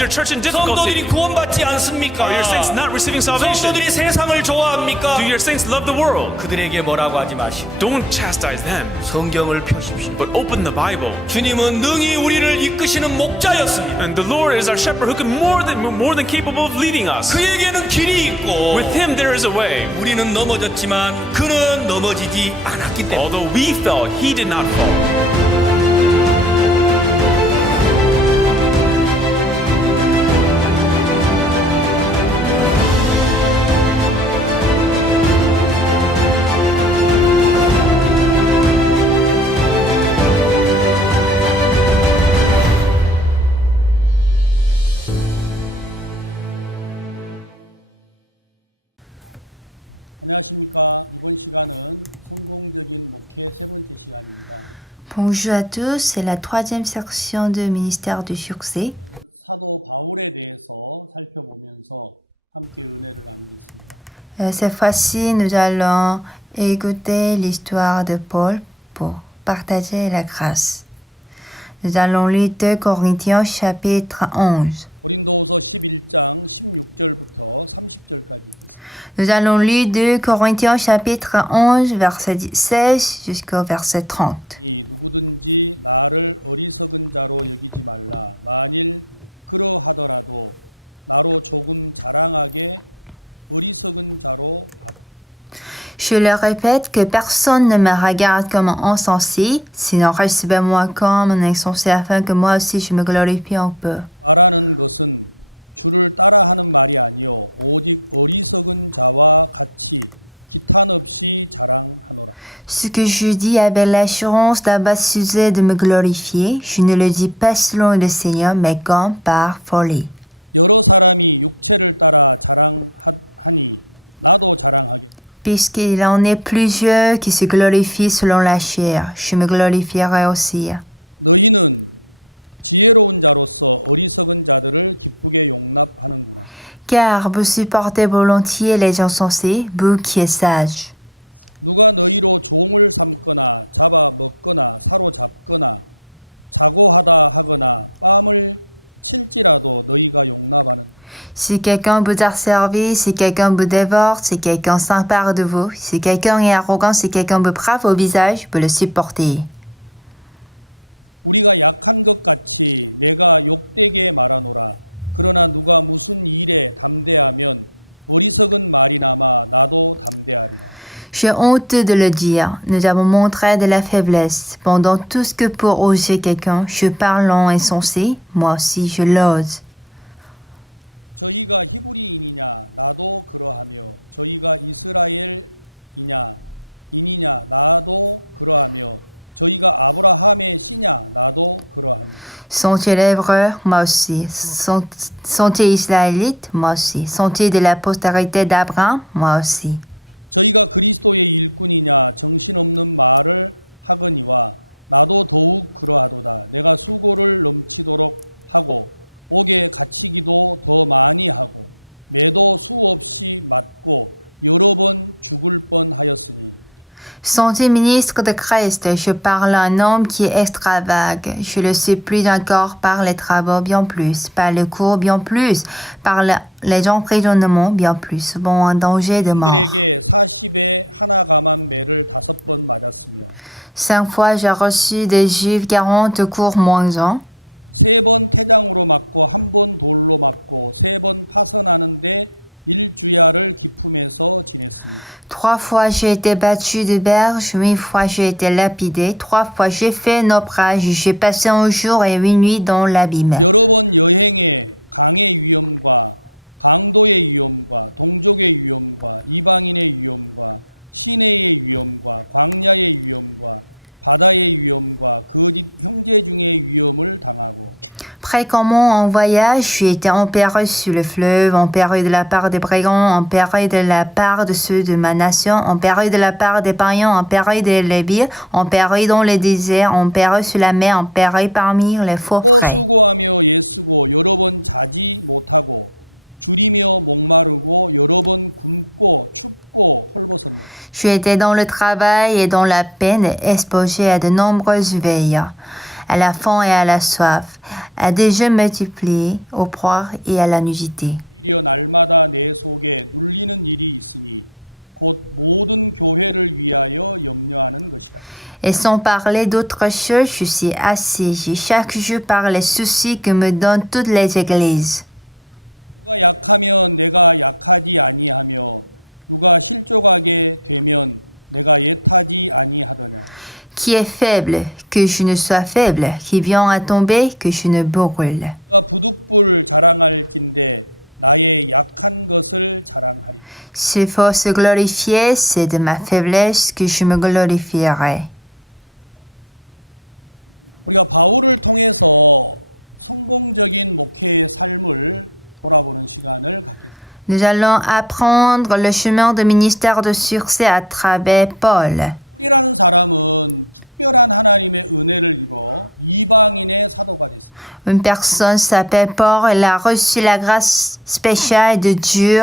Is your church in difficulty? 성도들이 구원받지 않습니까? Are your saints not receiving salvation? 성도들이 세상을 좋아합니까? Do your saints love the world? 그들에게 뭐라고 하지 마시고 Don't chastise them, 성경을 펴십시오. but open the Bible. 주님은 능히 우리를 이끄시는 목자였습니다. And the Lord is our shepherd who can more than capable of leading us. 그에게는 길이 있고 With Him there is a way. 우리는 넘어졌지만 그는 넘어지지 않았기 때문에 Although we fell, He did not fall. Bonjour à tous, c'est la troisième section de Ministère du Succès. Cette fois-ci, nous allons écouter l'histoire de Paul pour partager la grâce. Nous allons lire 2 Corinthiens chapitre 11. Nous allons lire 2 Corinthiens chapitre 11, verset 16 jusqu'au verset 30. Je le répète que personne ne me regarde comme un insensé, sinon recevez-moi comme un insensé afin que moi aussi je me glorifie un peu. Ce que je dis avec l'assurance d'avoir sujet de me glorifier, je ne le dis pas selon le Seigneur, mais comme par folie. Puisqu'il en est plusieurs qui se glorifient selon la chair, je me glorifierai aussi. Car vous supportez volontiers les insensés, vous qui êtes sages. Si quelqu'un vous a servi, si quelqu'un vous dévore, si quelqu'un s'empare de vous, si quelqu'un est arrogant, si quelqu'un vous brave au visage, vous le supportez. J'ai honte de le dire, nous avons montré de la faiblesse. Pendant tout ce que pour oser quelqu'un, je parle en insensé, moi aussi je l'ose. Sont-ils hébreux? Moi aussi. Sont-ils israélites? Moi aussi. Sont-ils de la postérité d'Abraham? Moi aussi. Sont-ils ministres de Christ? Je parle à un homme qui est extravague. Je le suis plus encore par les travaux bien plus, par le cours bien plus, par les emprisonnements bien plus, souvent en danger de mort. 5 fois j'ai reçu des Juifs 40 cours moins 1. Trois fois j'ai été battu de berge, 8 fois j'ai été lapidé, 3 fois j'ai fait naufrage, j'ai passé un jour et 8 nuits dans l'abîme. Fréquemment en voyage, j'ai été empéré sur le fleuve, empéré de la part des brigands, empéré de la part de ceux de ma nation, empéré de la part des païens, empéré des Lévites, empéré dans les déserts, empéré sur la mer, empéré parmi les faux frais. J'ai été dans le travail et dans la peine, exposé à de nombreuses veilles, à la faim et à la soif, à des jeux multipliés, au proie et à la nudité. Et sans parler d'autre chose, je suis assiégée chaque jour par les soucis que me donnent toutes les églises. Qui est faible, que je ne sois faible, qui vient à tomber, que je ne brûle. S'il faut se glorifier, c'est de ma faiblesse que je me glorifierai. Nous allons apprendre le chemin de ministère de succès à travers Paul. Une personne s'appelle Paul, elle a reçu la grâce spéciale de Dieu.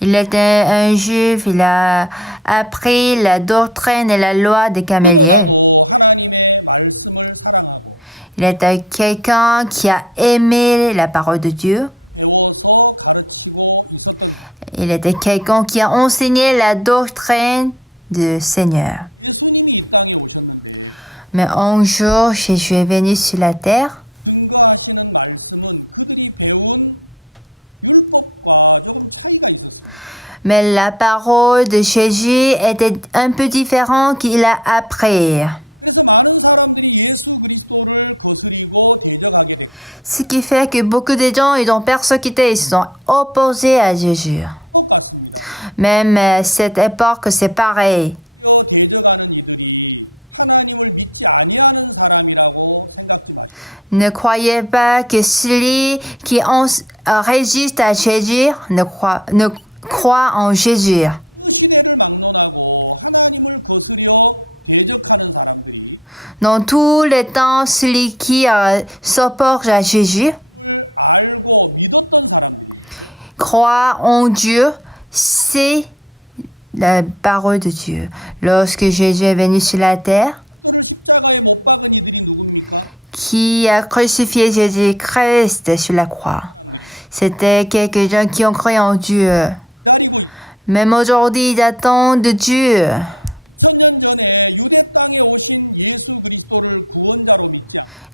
Il était un juif, il a appris la doctrine et la loi de Gamaliel. Il était quelqu'un qui a aimé la parole de Dieu. Il était quelqu'un qui a enseigné la doctrine du Seigneur. Mais un jour, Jésus est venu sur la terre. Mais la parole de Jésus était un peu différente qu'il a appris. Ce qui fait que beaucoup de gens, ils ont persécuté, ils sont opposés à Jésus. Même à cette époque, c'est pareil. Ne croyez pas que celui qui résiste à Jésus ne croit en Jésus. Dans tous les temps, celui qui s'oppose à Jésus croit en Dieu, c'est la parole de Dieu. Lorsque Jésus est venu sur la terre, qui a crucifié Jésus-Christ sur la croix, c'était quelques gens qui ont cru en Dieu. Même aujourd'hui, ils attendent de Dieu.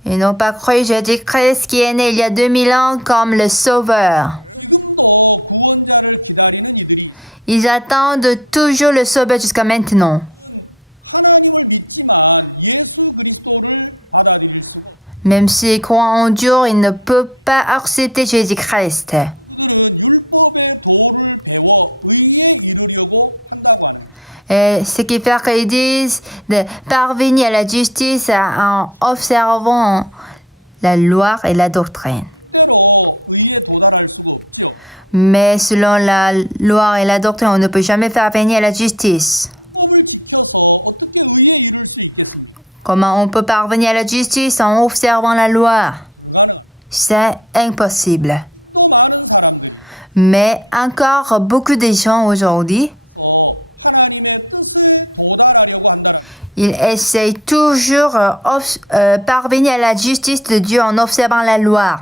Ils n'ont pas cru Jésus-Christ qui est né il y a 2000 ans comme le Sauveur. Ils attendent toujours le Sauveur jusqu'à maintenant. Même s'ils croient en Dieu, ils ne peuvent pas accepter Jésus-Christ. Et ce qui fait qu'ils disent de parvenir à la justice en observant la loi et la doctrine. Mais selon la loi et la doctrine, on ne peut jamais parvenir à la justice. Comment on peut parvenir à la justice en observant la loi? C'est impossible. Mais encore beaucoup de gens aujourd'hui, ils essayent toujours parvenir à la justice de Dieu en observant la loi.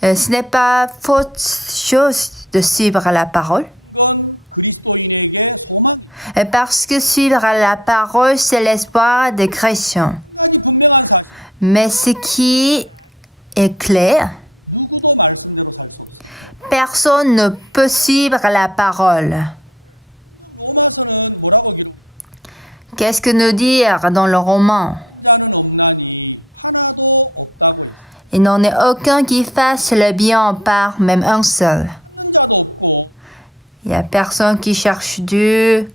Ce n'est pas faute chose de suivre la parole. Parce que suivre la parole, c'est l'espoir des chrétiens. Mais ce qui est clair, personne ne peut suivre la parole. Qu'est-ce que nous dire dans le roman? Il n'en est aucun qui fasse le bien par même un seul. Il n'y a personne qui cherche Dieu.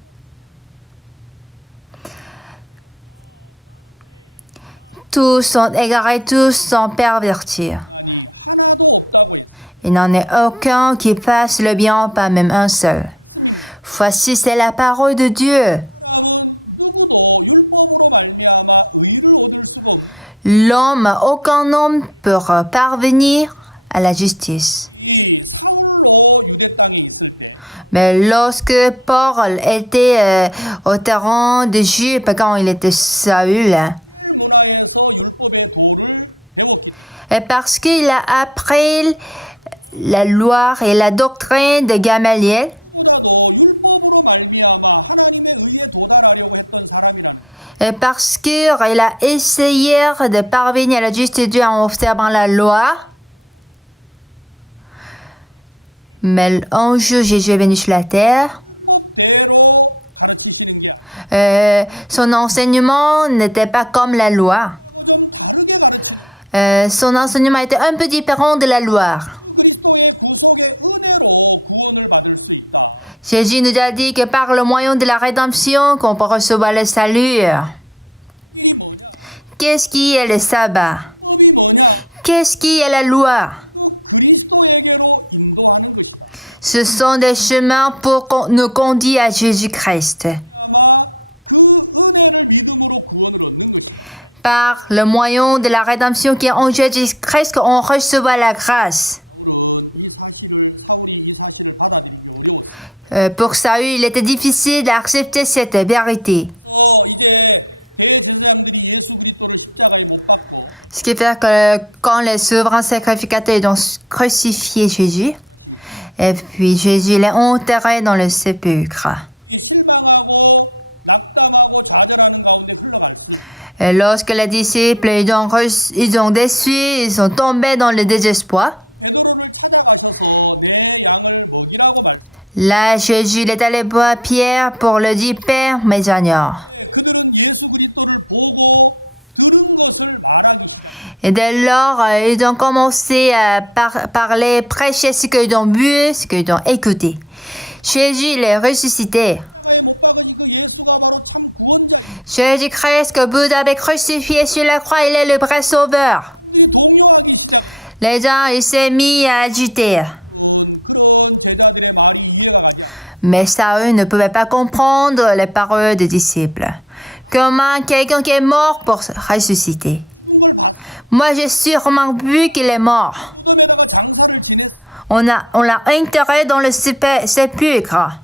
Tous sont égarés, tous sont pervertis. Il n'en est aucun qui fasse le bien par même un seul. Voici, c'est la parole de Dieu. Aucun homme peut parvenir à la justice. Mais lorsque Paul était au terrain de Jupe, quand il était Saül, et parce qu'il a appris la loi et la doctrine de Gamaliel, et parce qu'il a essayé de parvenir à la justice de Dieu en observant la loi, mais un jour Jésus est venu sur la terre. Son enseignement n'était pas comme la loi. Son enseignement était un peu différent de la loi. Jésus nous a dit que par le moyen de la rédemption qu'on peut recevoir le salut. Qu'est-ce qui est le sabbat? Qu'est-ce qui est la loi? Ce sont des chemins pour nous conduire à Jésus-Christ. Par le moyen de la rédemption qui est en Jésus-Christ qu'on reçoit la grâce. Pour Saül, il était difficile d'accepter cette vérité. Ce qui fait que quand les souverains sacrificateurs ont crucifié Jésus, et puis Jésus l'a enterré dans le sépulcre. Et lorsque les disciples ils ont déçu, ils sont tombés dans le désespoir. Là, Jésus est allé voir Pierre pour lui dire, Père, mes agneaux. Et dès lors, ils ont commencé à parler, prêcher ce qu'ils ont vu, ce qu'ils ont écouté. Jésus, il est ressuscité. Jésus-Christ que vous avez crucifié sur la croix, il est le vrai sauveur. Les gens, ils s'est mis à agiter. Mais Saül ne pouvait pas comprendre les paroles des disciples. Comment quelqu'un qui est mort pour ressusciter? Moi, j'ai sûrement vu qu'il est mort. On l'a enterré dans le sépulcre.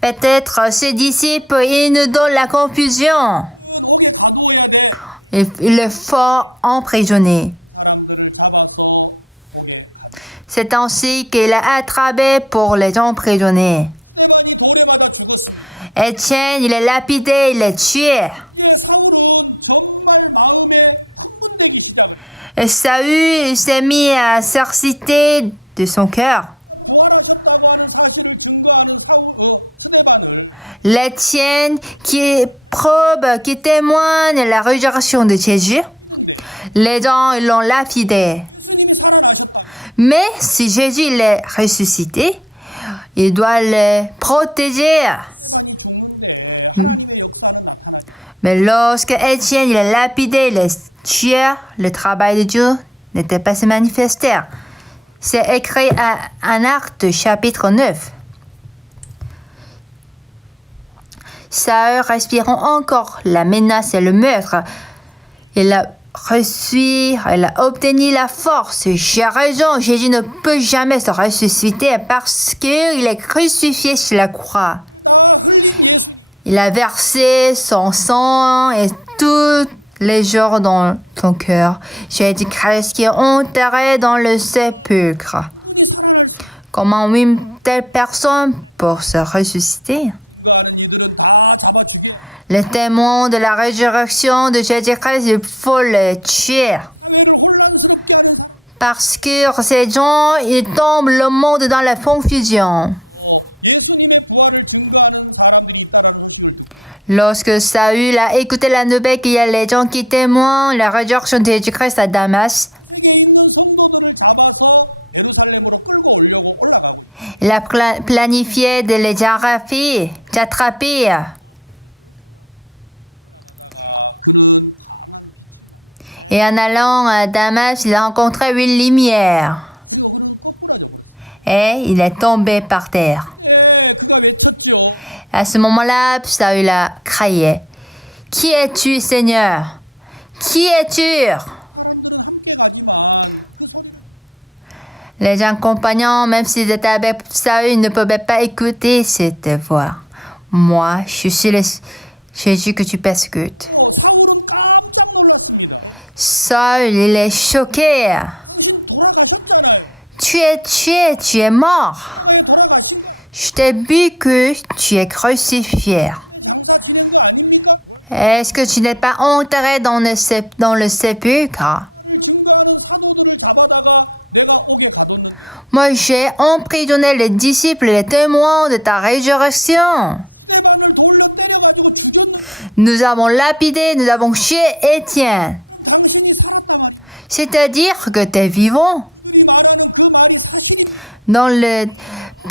Peut-être ces disciples, ils nous donnent la confusion. Il le faut emprisonner. C'est ainsi qu'il a attrapé pour les emprisonner. Étienne, il est lapidé, il est tué. Et Saül s'est mis à s'exciter de son cœur. L'Étienne qui probe, qui témoigne la résurrection de Jésus, les gens l'ont lapidé. Mais si Jésus l'est ressuscité, il doit le protéger. Mais lorsque Étienne il est lapidé, il est tué, le travail de Dieu n'était pas se manifester. C'est écrit en Actes chapitre 9. Saül respirant encore la menace et le meurtre. Il a reçu, il a obtenu la force. J'ai raison, Jésus ne peut jamais se ressusciter parce qu'il est crucifié sur la croix. Il a versé son sang et tous les jours dans son cœur. Jésus-Christ qui est enterré dans le sépulcre. Comment une telle personne peut se ressusciter? Le témoin de la résurrection de Jésus-Christ, il faut le tuer. Parce que ces gens, ils tombent le monde dans la confusion. Lorsque Saül a écouté la nouvelle qu'il y a les gens qui témoignent la résurrection de Jésus-Christ à Damas, il a planifié de les attraper. Et en allant à Damas, il a rencontré une lumière. Et il est tombé par terre. À ce moment-là, Saül a crié. « Qui es-tu, Seigneur? Qui es-tu » Les gens compagnons, même s'ils étaient avec Saül, ils ne pouvaient pas écouter cette voix. Moi, je suis le Jésus que tu persécutes. Saül, il est choqué. Tu es mort. Je t'ai vu que tu es crucifié. Est-ce que tu n'es pas enterré dans le sépulcre? Moi, j'ai emprisonné les disciples et les témoins de ta résurrection. Nous avons lapidé, nous avons tué Étienne. C'est-à-dire que tu es vivant. Dans les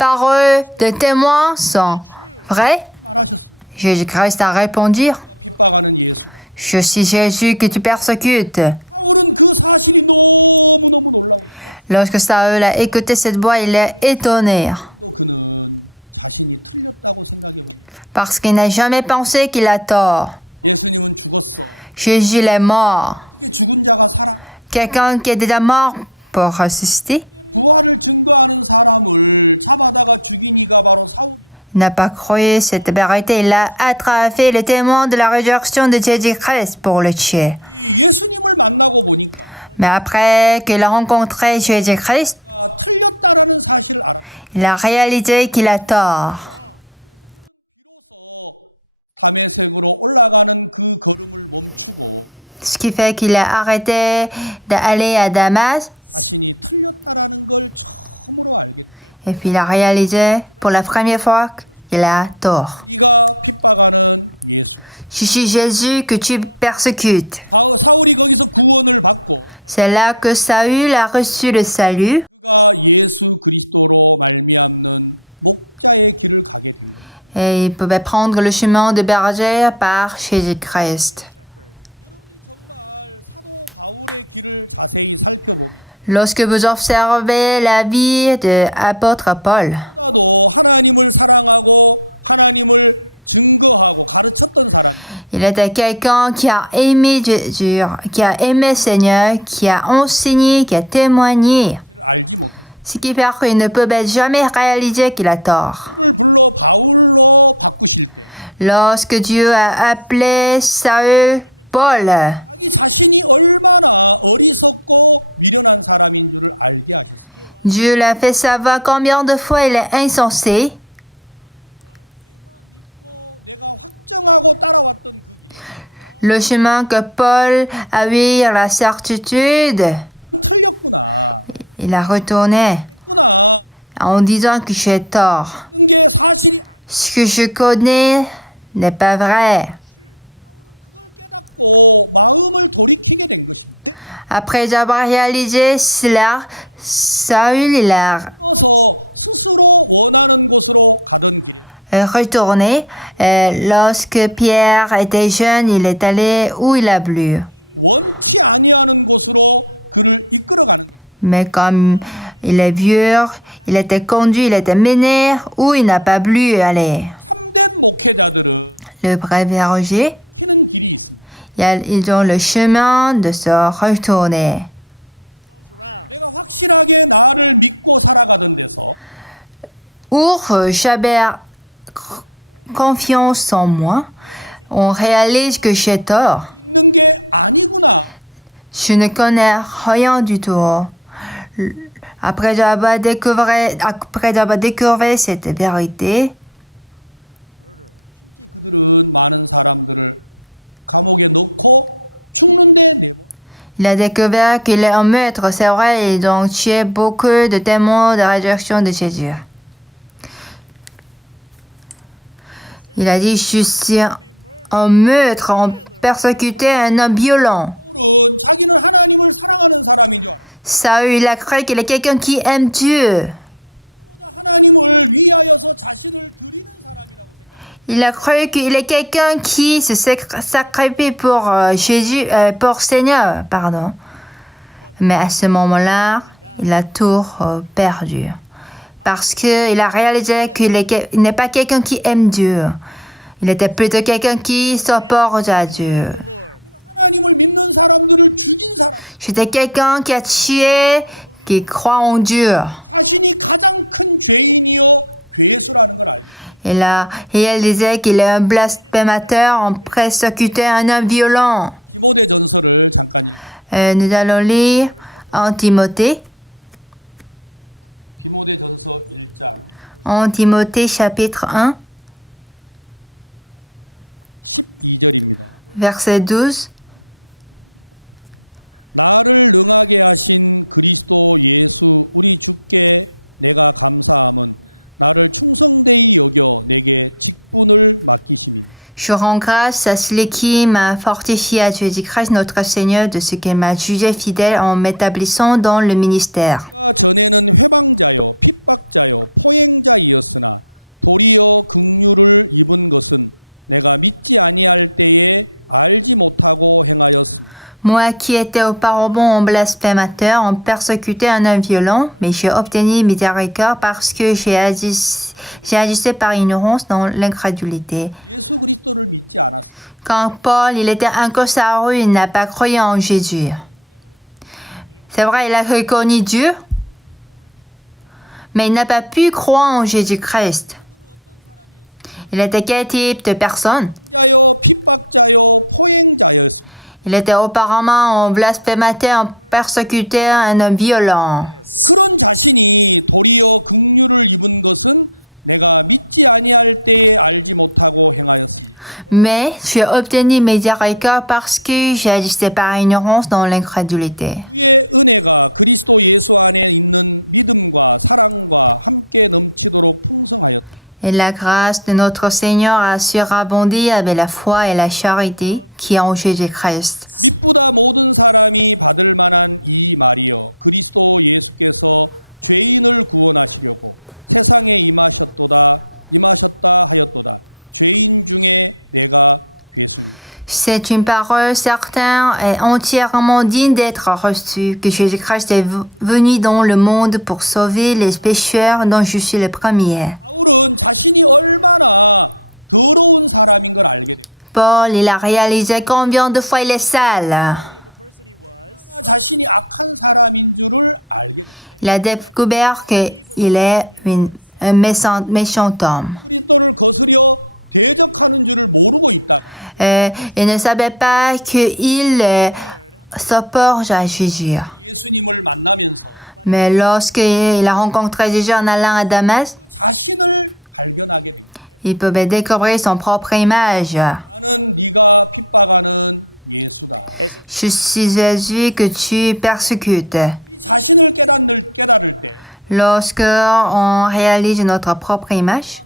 paroles de témoins sont vraies. Jésus-Christ a répondu, je suis Jésus que tu persécutes. Lorsque Saül a écouté cette voix, il est étonné. Parce qu'il n'a jamais pensé qu'il a tort. Jésus est mort. Quelqu'un qui est déjà mort pour ressusciter? Il n'a pas cru cette vérité. Il a attrapé le témoin de la résurrection de Jésus-Christ pour le tuer. Mais après qu'il a rencontré Jésus-Christ, il a réalisé qu'il a tort. Ce qui fait qu'il a arrêté d'aller à Damas. Et puis il a réalisé pour la première fois qu'il a tort. Je suis Jésus que tu persécutes. C'est là que Saül a reçu le salut. Et il pouvait prendre le chemin de berger par Jésus-Christ. Lorsque vous observez la vie de l'apôtre Paul, il était quelqu'un qui a aimé Jésus, qui a aimé le Seigneur, qui a enseigné, qui a témoigné. Ce qui fait qu'il ne pouvait jamais réaliser qu'il a tort. Lorsque Dieu a appelé Saül Paul, Dieu l'a fait savoir combien de fois il est insensé. Le chemin que Paul a eu la certitude, il a retourné en disant que j'ai tort. Ce que je connais n'est pas vrai. Après avoir réalisé cela, Saül il a retourné. Lorsque Pierre était jeune, il est allé où il a voulu. Mais comme il est vieux, il était conduit, il était mené où il n'a pas voulu aller. Le vrai berger, ils ont le chemin de se retourner. J'avais confiance en moi, on réalise que j'ai tort. Je ne connais rien du tout. Après avoir découvert cette vérité, il a découvert qu'il est un maître, c'est vrai, ils ont tué beaucoup de témoins de résurrection de Jésus. Il a dit, je suis un maître, on persécutait un homme violent. Saül, il a cru qu'il est quelqu'un qui aime Dieu. Il a cru qu'il est quelqu'un qui se sacrifie pour Jésus, pour Seigneur, pardon. Mais à ce moment-là, il a tout perdu. Parce qu'il a réalisé qu'il n'est pas quelqu'un qui aime Dieu. Il était plutôt quelqu'un qui s'opporte à Dieu. J'étais quelqu'un qui a tué, qui croit en Dieu. Et elle disait qu'il est un blasphémateur, on persécutait un homme violent. Nous allons lire en Timothée. En Timothée chapitre 1, verset 12. Je rends grâce à celui qui m'a fortifié à Jésus-Christ notre Seigneur de ce qu'il m'a jugé fidèle en m'établissant dans le ministère. Moi qui étais auparavant un blasphémateur, on persécutait un homme violent, mais j'ai obtenu miséricorde parce que j'ai agi par ignorance dans l'incrédulité. Quand Paul, il était encore sur la rue, il n'a pas cru en Jésus. C'est vrai, il a reconnu Dieu, mais il n'a pas pu croire en Jésus-Christ. Il était quel type de personne? Il était auparavant un blasphémateur, un persécuteur, un homme violent. Mais j'ai obtenu miséricorde parce que j'ai agi par ignorance dans l'incrédulité. Et la grâce de notre Seigneur a surabondé avec la foi et la charité qui est en Jésus-Christ. C'est une parole certaine et entièrement digne d'être reçue, que Jésus-Christ est venu dans le monde pour sauver les pécheurs dont je suis le premier. Paul, il a réalisé combien de fois il est sale. Il a découvert qu'il est un méchant homme. Il ne savait pas qu'il s'opporte à Jésus. Mais lorsqu'il a rencontré Jésus en allant à Damas, il pouvait découvrir son propre image. Je suis Jésus que tu persécutes. Lorsque on réalise notre propre image,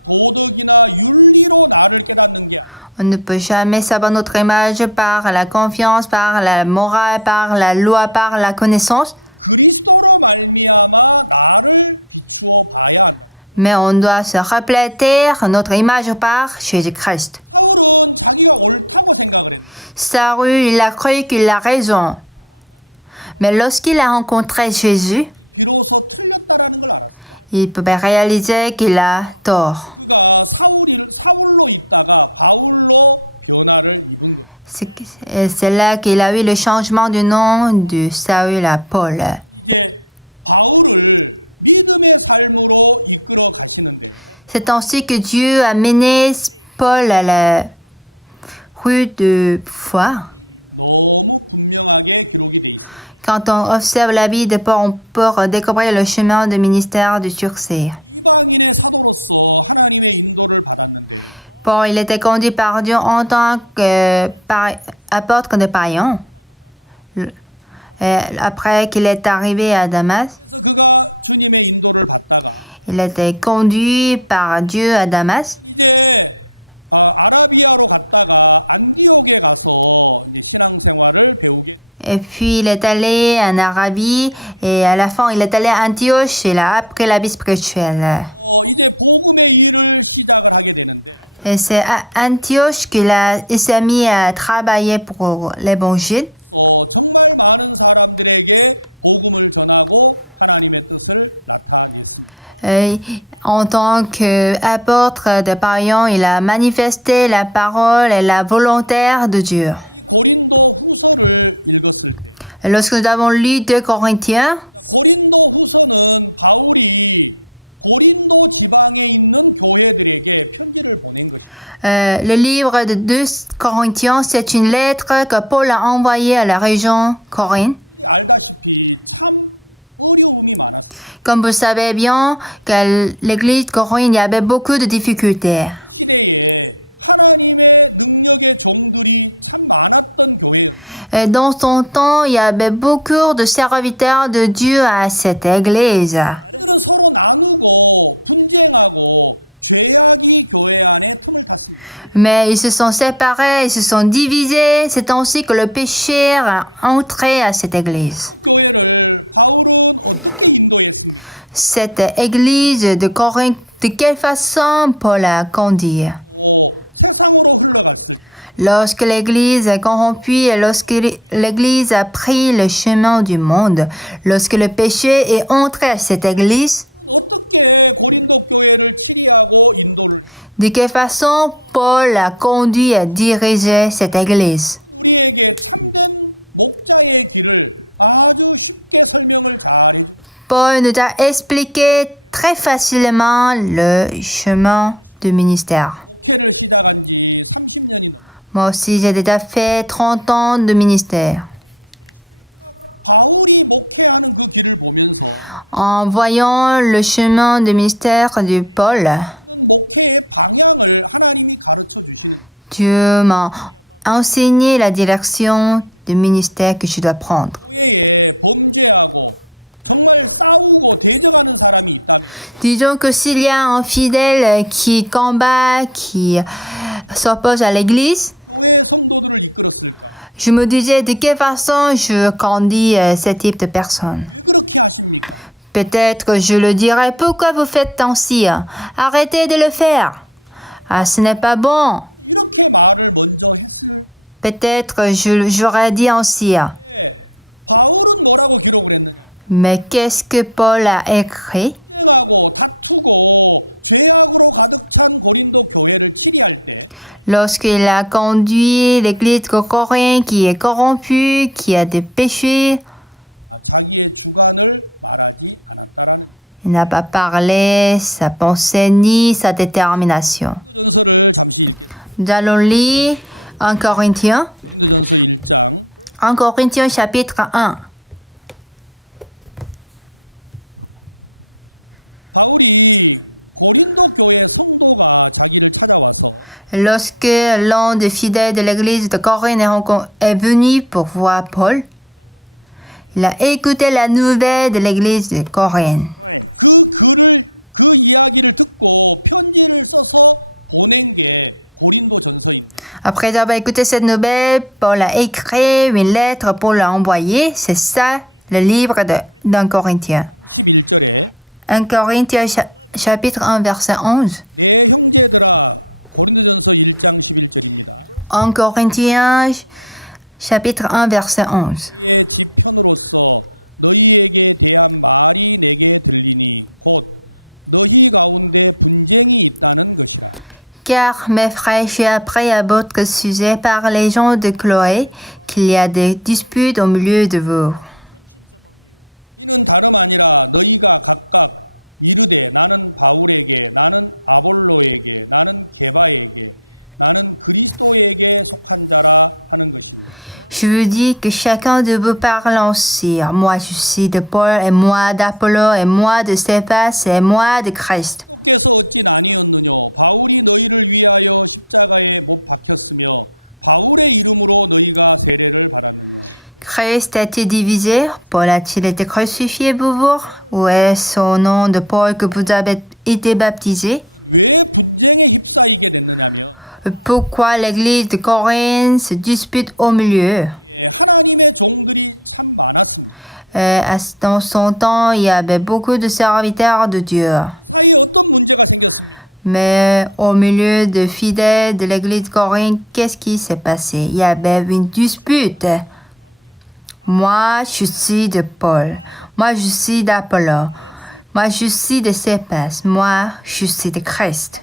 on ne peut jamais savoir notre image par la confiance, par la morale, par la loi, par la connaissance. Mais on doit se refléter notre image par Jésus-Christ. Saül, il a cru qu'il a raison. Mais lorsqu'il a rencontré Jésus, il pouvait réaliser qu'il a tort. C'est là qu'il a eu le changement du nom de Saül à Paul. C'est ainsi que Dieu a mené Paul à la rue de foi. Quand on observe la vie de Paul, on peut découvrir le chemin du ministère du succès. Paul, il était conduit par Dieu en tant qu'apôtre de païens. Après qu'il est arrivé à Damas, il était conduit par Dieu à Damas. Et puis il est allé en Arabie et à la fin il est allé à Antioche et il a appris la vie spirituelle. Et c'est à Antioche qu'il s'est mis à travailler pour l'évangile. En tant qu'apôtre de païens, il a manifesté la parole et la volonté de Dieu. Lorsque nous avons lu 2 Corinthiens, Le livre de 2 Corinthiens, c'est une lettre que Paul a envoyée à la région Corinthe. Comme vous savez bien, que l'église de Corinthe, il y avait beaucoup de difficultés. Et dans son temps, il y avait beaucoup de serviteurs de Dieu à cette église. Mais ils se sont séparés, ils se sont divisés. C'est ainsi que le péché a entré à cette église. Cette église de Corinthe, de quelle façon Paul a conduit? Lorsque l'église est corrompue et lorsque l'église a pris le chemin du monde, lorsque le péché est entré à cette église, de quelle façon Paul a conduit et dirigé cette église? Paul nous a expliqué très facilement le chemin du ministère. Moi aussi, j'ai déjà fait 30 ans de ministère. En voyant le chemin du ministère de Paul, Dieu m'a enseigné la direction du ministère que je dois prendre. Disons que s'il y a un fidèle qui combat, qui s'oppose à l'église, je me disais de quelle façon je conduis ce type de personne. Peut-être que je le dirais, pourquoi vous faites ainsi? Arrêtez de le faire. Ah, ce n'est pas bon. Peut-être j'aurais dit ainsi. Mais qu'est-ce que Paul a écrit? Lorsqu'il a conduit l'église de Corinthe qui est corrompue, qui a des péchés, il n'a pas parlé sa pensée ni sa détermination. Nous allons lire 1 Corinthiens chapitre 1. Lorsque l'un des fidèles de l'église de Corinthe est venu pour voir Paul, il a écouté la nouvelle de l'église de Corinthe. Après avoir écouté cette nouvelle, Paul a écrit une lettre pour l'envoyer. C'est ça, le livre d'un Corinthien. 1 Corinthiens chapitre 1, verset 11. 1 Corinthiens chapitre 1, verset 11. Car, mes frères, j'ai appris à votre sujet par les gens de Chloé qu'il y a des disputes au milieu de vous. Je vous dis que chacun de vous parle ainsi. Moi, je suis de Paul, et moi d'Apollo, et moi de Céphas, et moi de Christ. Christ a-t-il divisé? Paul a-t-il été crucifié pour vous? Ou est-ce au nom de Paul que vous avez été baptisé? Pourquoi l'église de Corinthe se dispute au milieu? Dans son temps, il y avait beaucoup de serviteurs de Dieu. Mais au milieu de fidèles de l'église de Corinthe, qu'est-ce qui s'est passé? Il y avait une dispute. Moi, je suis de Paul. Moi, je suis d'Apollo. Moi, je suis de Céphas. Moi, je suis de Christ.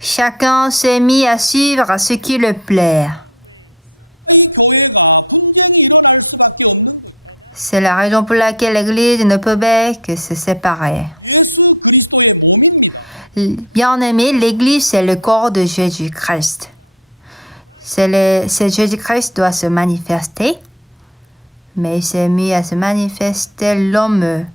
Chacun s'est mis à suivre ce qui le plaît. C'est la raison pour laquelle l'Église ne pouvait que se séparer. Bien-aimé, l'Église, c'est le corps de Jésus-Christ. C'est Jésus-Christ doit se manifester, mais il s'est mis à se manifester l'homme,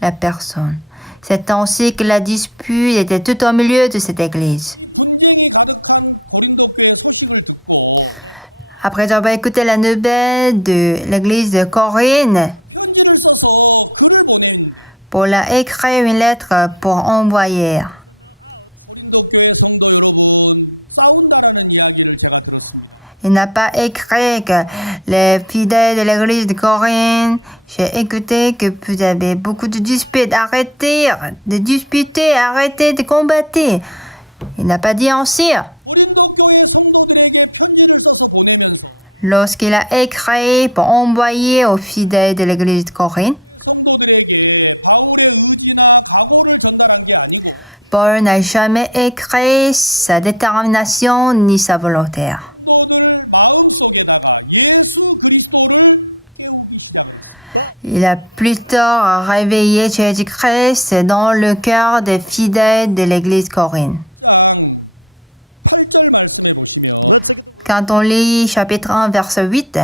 la personne. C'est ainsi que la dispute était tout au milieu de cette Église. Après avoir écouté la nouvelle de l'Église de Corinthe, Paul a écrit une lettre pour envoyer. Il n'a pas écrit que les fidèles de l'église de Corinthe, j'ai écouté que vous avez beaucoup de disputes, arrêtez de disputer, arrêtez de combattre. Il n'a pas dit ainsi. Lorsqu'il a écrit pour envoyer aux fidèles de l'église de Corinthe, Paul n'a jamais écrit sa détermination ni sa volonté. Il a plutôt réveillé Jésus-Christ dans le cœur des fidèles de l'église Corinthe. Quand on lit chapitre 1, verset 8,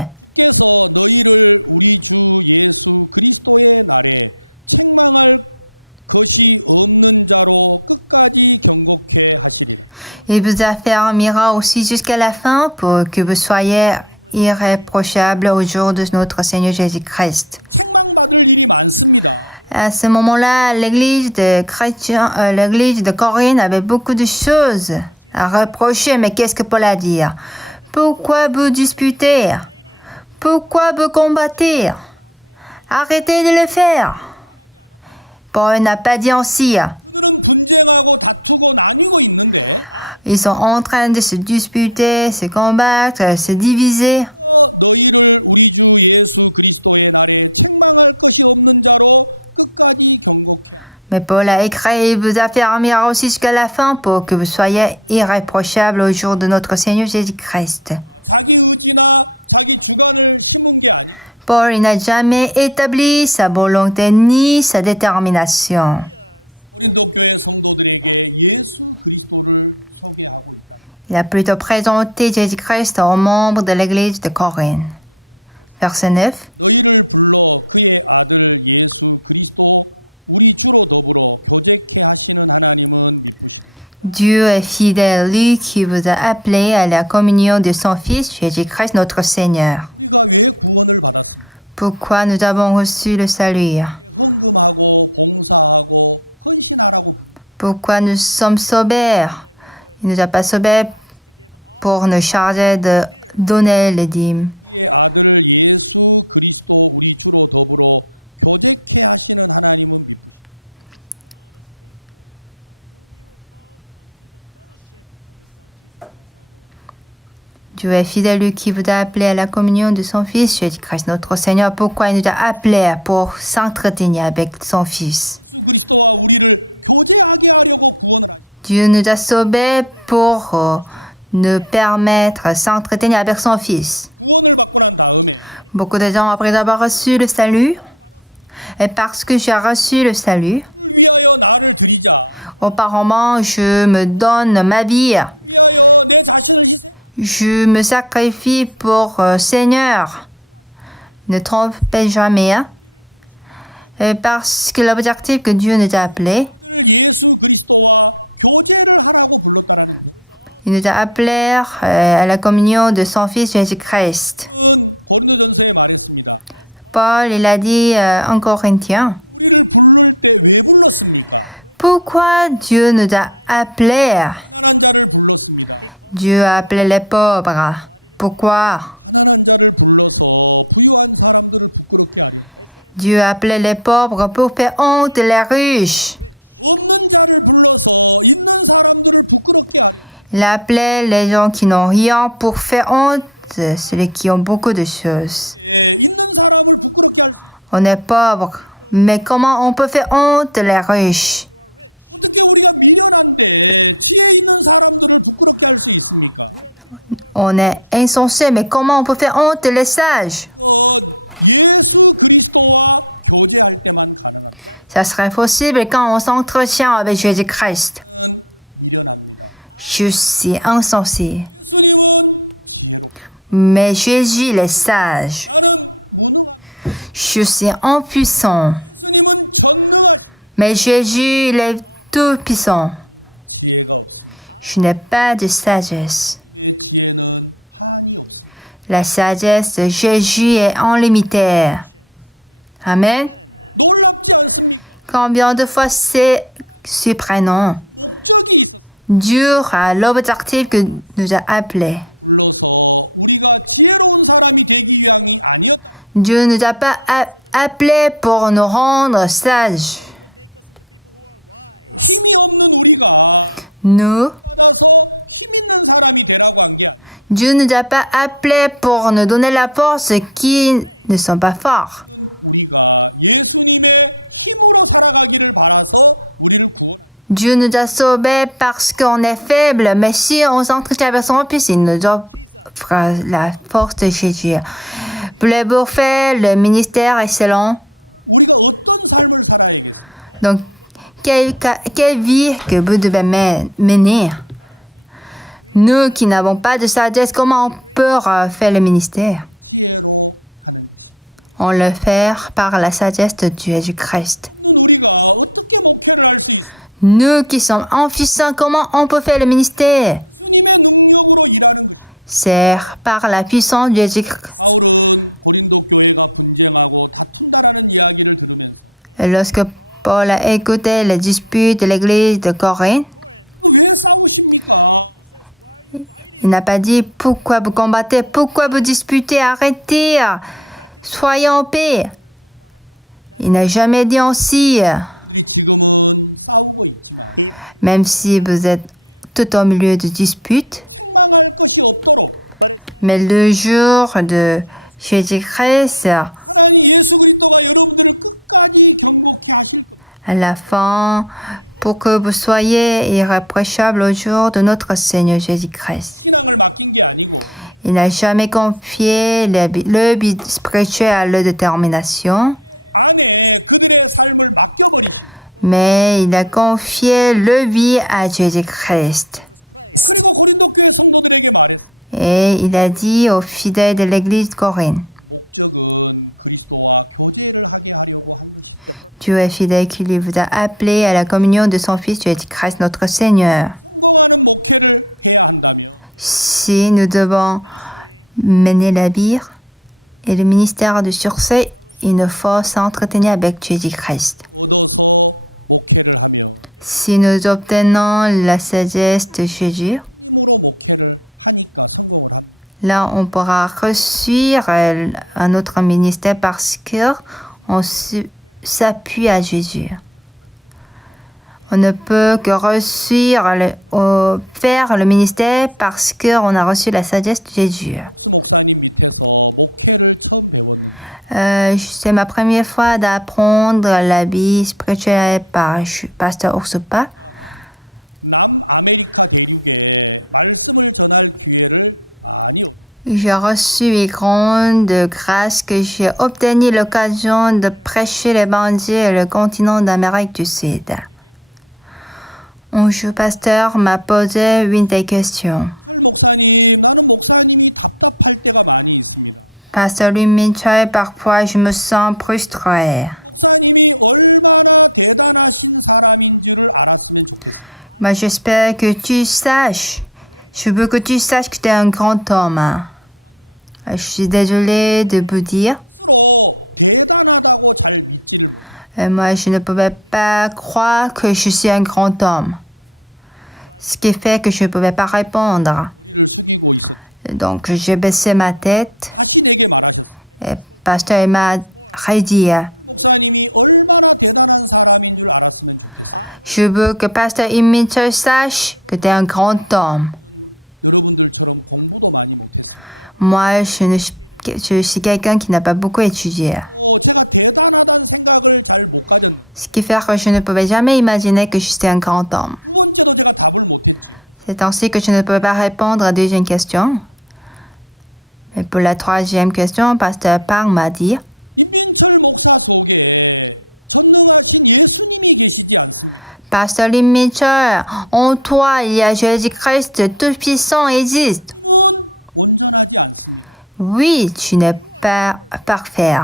il vous affermira aussi jusqu'à la fin pour que vous soyez irréprochables au jour de notre Seigneur Jésus-Christ. À ce moment-là, l'église de Corinthe avait beaucoup de choses à reprocher, mais qu'est-ce que Paul a dit? Pourquoi vous disputez? Pourquoi vous combattez? Arrêtez de le faire. Paul n'a pas dit ainsi. Ils sont en train de se disputer, se combattre, se diviser. Mais Paul a écrit, il vous affermira aussi jusqu'à la fin pour que vous soyez irréprochables au jour de notre Seigneur Jésus-Christ. Paul n'a jamais établi sa volonté ni sa détermination. Il a plutôt présenté Jésus-Christ aux membres de l'église de Corinthe. Verset 9. Dieu est fidèle, lui qui vous a appelé à la communion de son Fils, Jésus-Christ notre Seigneur. Pourquoi nous avons reçu le salut? Pourquoi nous sommes sauvés? Il ne nous a pas sauvés pour nous charger de donner les dîmes. Dieu est fidèle, lui qui vous a appelé à la communion de son Fils, Jésus-Christ notre Seigneur. Pourquoi il nous a appelés pour s'entretenir avec son Fils? Dieu nous a sauvés pour nous permettre de s'entretenir avec son Fils. Beaucoup de gens, après avoir reçu le salut, et parce que j'ai reçu le salut, auparavant, je me donne ma vie. Je me sacrifie pour Seigneur. Ne trompez jamais. Hein? Et parce que l'objectif que Dieu nous a appelés, il nous a appelés à la communion de son Fils Jésus-Christ. Paul, il a dit en Corinthiens, pourquoi Dieu nous a appelés? Dieu a appelé les pauvres. Pourquoi? Dieu a appelé les pauvres pour faire honte les riches. Il a appelé les gens qui n'ont rien pour faire honte ceux qui ont beaucoup de choses. On est pauvre, mais comment on peut faire honte les riches? On est insensé, mais comment on peut faire honte les sages? Ça serait possible quand on s'entretient avec Jésus-Christ. Je suis insensé. Mais Jésus il est sage. Je suis impuissant. Mais Jésus il est tout-puissant. Je n'ai pas de sagesse. La sagesse de Jésus est illimitée. Amen. Combien de fois c'est surprenant. Dieu a l'objectif que nous a appelés. Dieu ne nous a pas appelés pour nous rendre sages. Dieu ne nous a pas appelés pour nous donner la force qui ne sont pas forts. Dieu nous a sauvés parce qu'on est faible, mais si on s'entretient avec son Fils, il nous offre la force de Jésus. Voulez-vous faire le ministère excellent? Donc, quelle vie que vous devez mener? Nous qui n'avons pas de sagesse, comment on peut faire le ministère? On le fait par la sagesse de Jésus-Christ. Nous qui sommes impuissants, comment on peut faire le ministère? C'est par la puissance de Jésus-Christ. Lorsque Paul a écouté les disputes de l'église de Corinthe, il n'a pas dit « Pourquoi vous combattez? Pourquoi vous disputez? Arrêtez! Soyez en paix !» Il n'a jamais dit ainsi. Même si vous êtes tout au milieu de disputes. Mais le jour de Jésus-Christ, à la fin, pour que vous soyez irréprochables au jour de notre Seigneur Jésus-Christ. Il n'a jamais confié le but spirituel à la détermination, mais il a confié le vie à Jésus-Christ. Et il a dit aux fidèles de l'église de Corinthe, Dieu est fidèle qui lui vous a appelé à la communion de son Fils Jésus-Christ notre Seigneur. Si nous devons mener la vie et le ministère de succès, il nous faut s'entretenir avec Jésus-Christ. Si nous obtenons la sagesse de Jésus, là on pourra reçuir un autre ministère parce qu'on s'appuie à Jésus. On ne peut que faire le ministère parce qu'on a reçu la sagesse de Jésus. C'est ma première fois d'apprendre la vie spirituelle par Pasteur Ursupa. J'ai reçu une grande grâce que j'ai obtenu l'occasion de prêcher l'évangile sur le continent d'Amérique du Sud. Un jour, le pasteur m'a posé une des questions. Pasteur Luminchai, parfois je me sens frustré. Mais j'espère que tu saches. Je veux que tu saches que tu es un grand homme. Je suis désolée de vous dire. Moi, je ne pouvais pas croire que je suis un grand homme. Ce qui fait que je ne pouvais pas répondre. Donc, j'ai baissé ma tête. Et pasteur m'a redit. Je veux que pasteur Imiter sache que tu es un grand homme. Moi, je suis quelqu'un qui n'a pas beaucoup étudié. Ce qui fait que je ne pouvais jamais imaginer que j'étais un grand homme. C'est ainsi que je ne pouvais pas répondre à la deuxième question. Mais pour la troisième question, Pasteur Park m'a dit Pasteur Lim Mitchell, en toi, il y a Jésus-Christ Tout-Puissant existe. Oui, tu n'es pas parfait.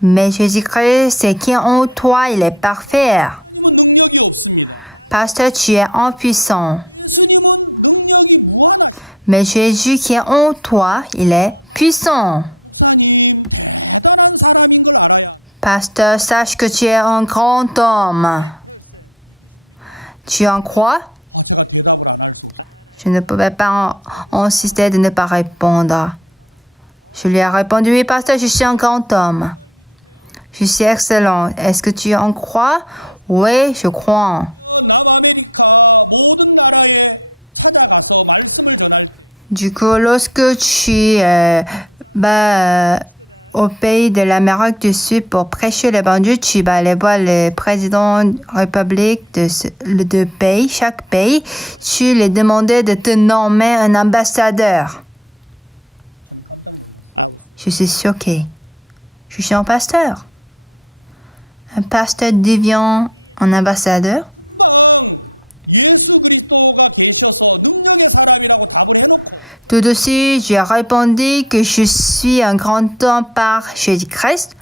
Mais Jésus-Christ qui est en toi, il est parfait. Pasteur, tu es impuissant. Mais Jésus qui est en toi, il est puissant. Pasteur, sache que tu es un grand homme. Tu en crois? Je ne pouvais pas insister de ne pas répondre. Je lui ai répondu, oui, pasteur, je suis un grand homme. Je suis excellent. Est-ce que tu en crois? Oui, je crois. Du coup, lorsque tu au pays de l'Amérique du Sud pour prêcher l'évangile, tu vas aller voir le président de la République de pays, chaque pays. Tu lui demandais de te nommer un ambassadeur. Je suis choquée. Je suis un pasteur. Un pasteur devient un ambassadeur. Tout de suite, j'ai répondu que je suis un grand homme par Jésus-Christ.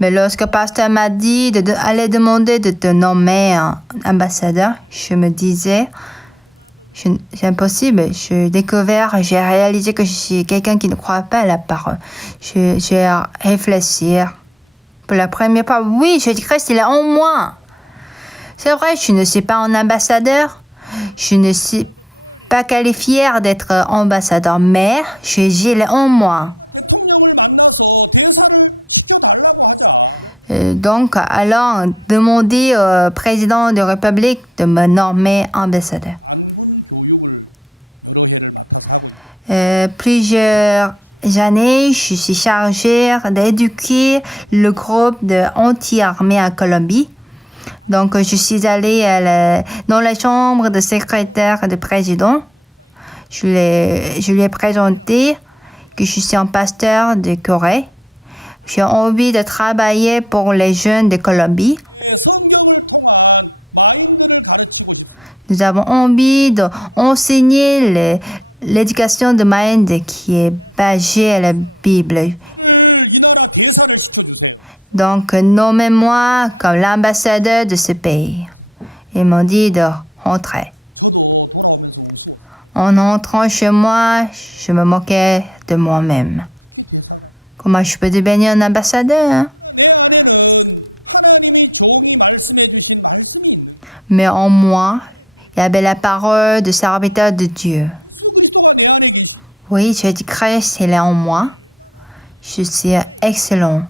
Mais lorsque le pasteur m'a dit d'aller demander de te nommer un ambassadeur, je me disais, c'est impossible. J'ai découvert, j'ai réalisé que je suis quelqu'un qui ne croit pas à la parole. J'ai réfléchi. Pour la première fois, oui, Jésus-Christ, il est en moi. C'est vrai, je ne suis pas un ambassadeur. Je ne suis pas qualifié d'être ambassadeur, mais Jésus est en moi. Donc, allons demander au président de la République de me nommer ambassadeur. Plusieurs années, je suis chargée d'éduquer le groupe de anti-armée à Colombie. Donc, je suis allée dans la chambre de secrétaire du président. Je lui ai présenté que je suis un pasteur de Corée. J'ai envie de travailler pour les jeunes de Colombie. Nous avons envie d'enseigner l'éducation de mind qui est basée à la Bible. Donc, nommez-moi comme l'ambassadeur de ce pays. Ils m'ont dit de rentrer. En entrant chez moi, je me moquais de moi-même. Comment je peux devenir un ambassadeur, hein? Mais en moi, il y avait la parole de serviteur de Dieu. Oui, Jésus-Christ, il est en moi. Je suis excellent.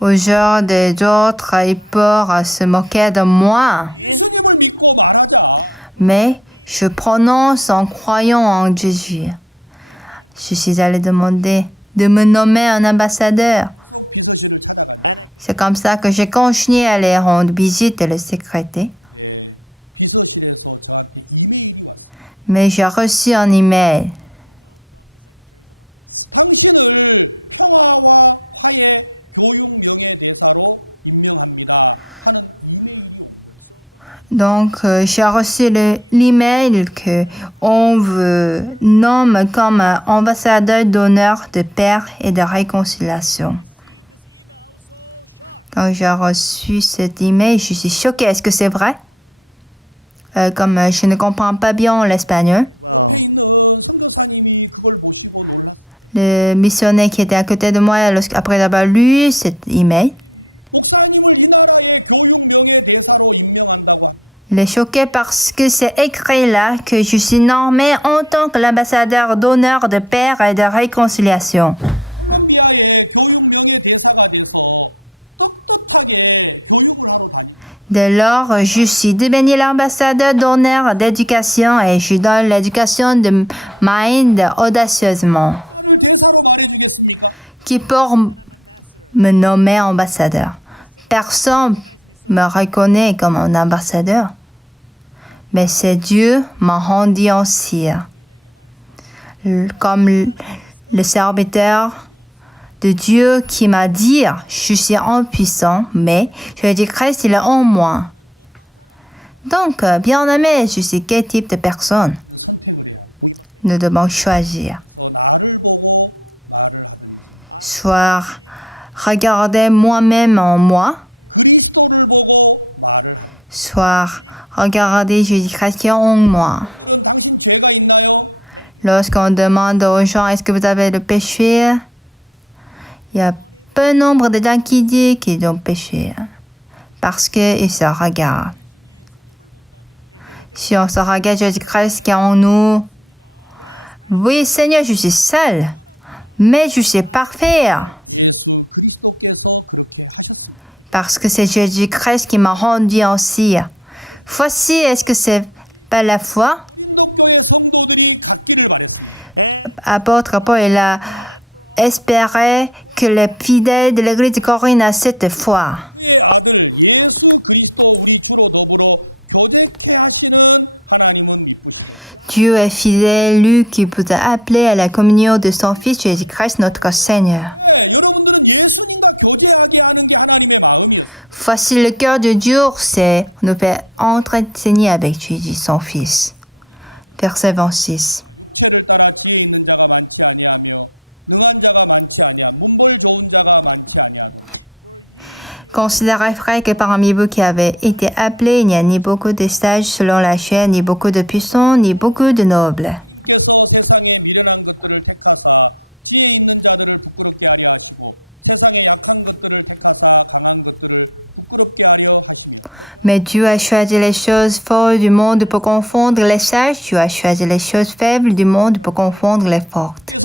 Aujourd'hui, d'autres, ils peuvent se moquer de moi. Mais je prononce en croyant en Jésus. Je suis allée demander de me nommer un ambassadeur. C'est comme ça que j'ai continué à aller rendre visite et le secrétaire. Mais j'ai reçu un email. Donc, j'ai reçu l'email qu'on me nomme comme ambassadeur d'honneur de paix et de réconciliation. Quand j'ai reçu cet email, je suis choquée. Est-ce que c'est vrai? Comme je ne comprends pas bien l'espagnol. Le missionnaire qui était à côté de moi, après avoir lu cet email, il est choqué parce que c'est écrit là que je suis nommé en tant que l'ambassadeur d'honneur de paix et de réconciliation. Dès lors, je suis devenu l'ambassadeur d'honneur d'éducation et je donne l'éducation de mind audacieusement. Qui pour me nommer ambassadeur? Personne me reconnaît comme un ambassadeur. Mais c'est Dieu m'a rendu ainsi. Comme le serviteur de Dieu qui m'a dit, je suis impuissant, mais Jésus-Christ, il est en moi. Donc, bien-aimé, je suis quel type de personne? Nous devons choisir. Soit regarder moi-même en moi, soit regarder Jésus-Christ qui est en moi. Lorsqu'on demande aux gens, est-ce que vous avez le péché? Il y a peu nombre de gens qui disent qu'ils ont péché parce qu'ils se regardent. Si on se regarde Jésus-Christ qui est en nous, oui Seigneur, je suis seul, mais je suis parfait. Parce que c'est Jésus-Christ qui m'a rendu ainsi. Voici, est-ce que c'est pas la foi? Apôtre Paul, il a espéré que les fidèles de l'église de Corinthe aient cette foi. Dieu est fidèle, lui qui vous a appelé à la communion de son Fils Jésus-Christ, notre Seigneur. Voici le cœur de Dieu, c'est nous faire entretenir avec Jésus, son Fils. Verset 26. Considérez, frères, que parmi vous qui avez été appelés, il n'y a ni beaucoup de sages selon la chair, ni beaucoup de puissants, ni beaucoup de nobles. Mais Dieu a choisi les choses folles du monde pour confondre les sages. Dieu a choisi les choses faibles du monde pour confondre les fortes.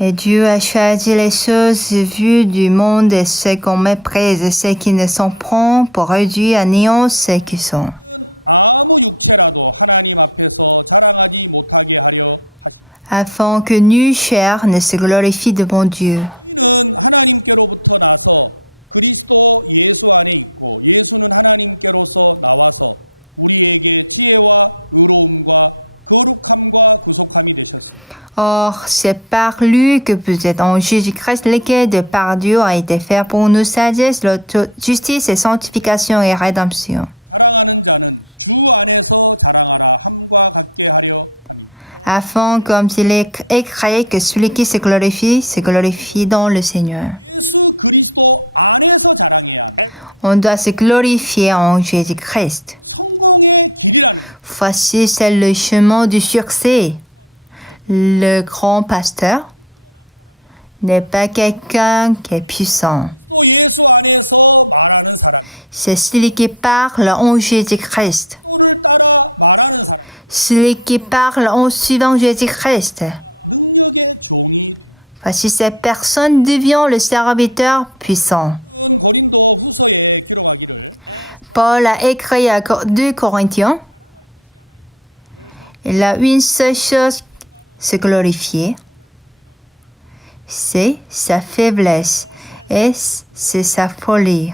Et Dieu a choisi les choses vues du monde et ce qu'on méprise et ce qui ne sont point pour réduire à néant ceux qui sont. Afin que nulle chair ne se glorifie devant Dieu. Or, c'est par lui que vous êtes en Jésus-Christ, lequel de par Dieu a été fait pour nous sagesse, justice et sanctification et rédemption. Afin, comme il est écrit, que celui qui se glorifie dans le Seigneur. On doit se glorifier en Jésus-Christ. Voici, c'est le chemin du succès. Le grand pasteur n'est pas quelqu'un qui est puissant. C'est celui qui parle en Jésus-Christ. Celui qui parle en suivant Jésus-Christ. Voici cette personne devient le serviteur puissant. Paul a écrit à 2 Corinthiens. Il a une seule chose, se glorifier. C'est sa faiblesse et c'est sa folie.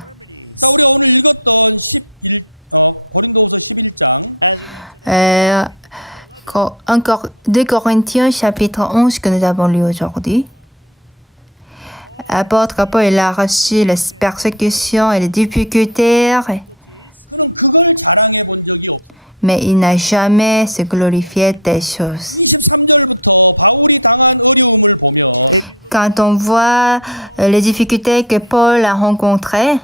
Encore 2 Corinthiens chapitre 11 que nous avons lu aujourd'hui. Apôtre Paul, il a reçu les persécutions et les difficultés, mais il n'a jamais se glorifié des choses. Quand on voit les difficultés que Paul a rencontrées,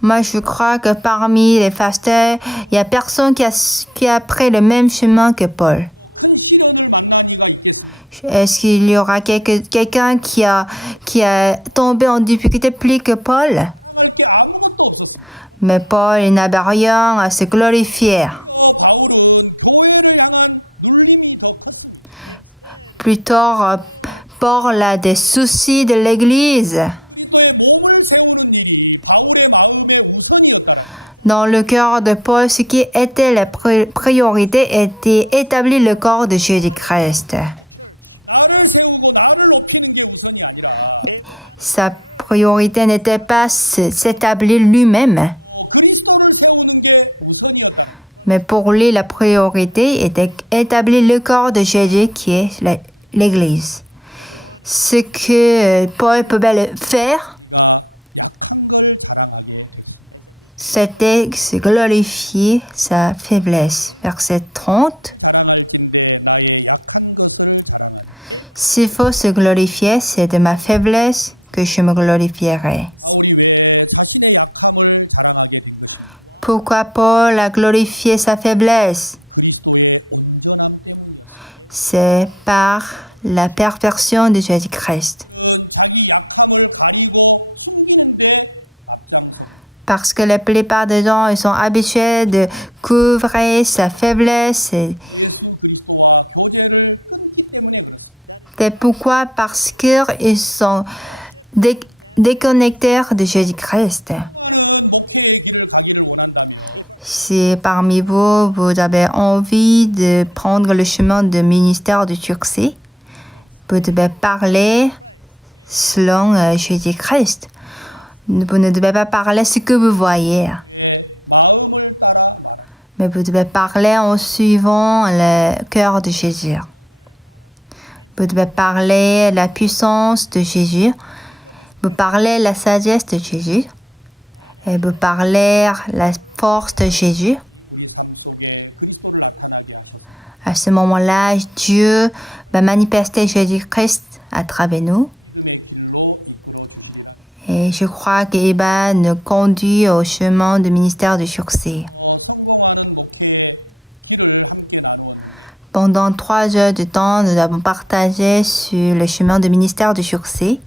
moi je crois que parmi les pasteurs, il n'y a personne qui a pris le même chemin que Paul. Est-ce qu'il y aura quelqu'un qui a tombé en difficulté plus que Paul? Mais Paul, il n'avait rien à se glorifier. Plutôt, Paul a des soucis de l'Église. Dans le cœur de Paul, ce qui était la priorité était établir le corps de Jésus-Christ. Sa priorité n'était pas s'établir lui-même, Mais pour lui, la priorité était d'établir le corps de Jésus qui est l'Église. Ce que Paul pouvait faire, c'était se glorifier sa faiblesse. Verset 30. S'il faut se glorifier, c'est de ma faiblesse que je me glorifierai. Pourquoi Paul a glorifié sa faiblesse? C'est par la perfection de Jésus-Christ. Parce que la plupart des gens ils sont habitués de couvrir sa faiblesse. C'est pourquoi? Parce qu'ils sont déconnectés de Jésus-Christ. Si parmi vous, vous avez envie de prendre le chemin du ministère du succès, vous devez parler selon Jésus-Christ. Vous ne devez pas parler ce que vous voyez. Mais vous devez parler en suivant le cœur de Jésus. Vous devez parler la puissance de Jésus. Vous parlez la sagesse de Jésus. Et vous parlez la force de Jésus. À ce moment-là, Dieu va manifester Jésus-Christ à travers nous. Et je crois qu'il va nous conduire au chemin du ministère du succès. Pendant 3 heures de temps, nous avons partagé sur le chemin du ministère du succès.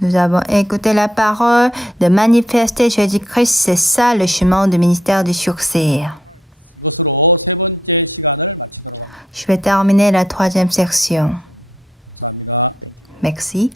Nous avons écouté la parole de manifester Jésus-Christ. C'est ça le chemin du ministère du succès. Je vais terminer la 3e section. Merci.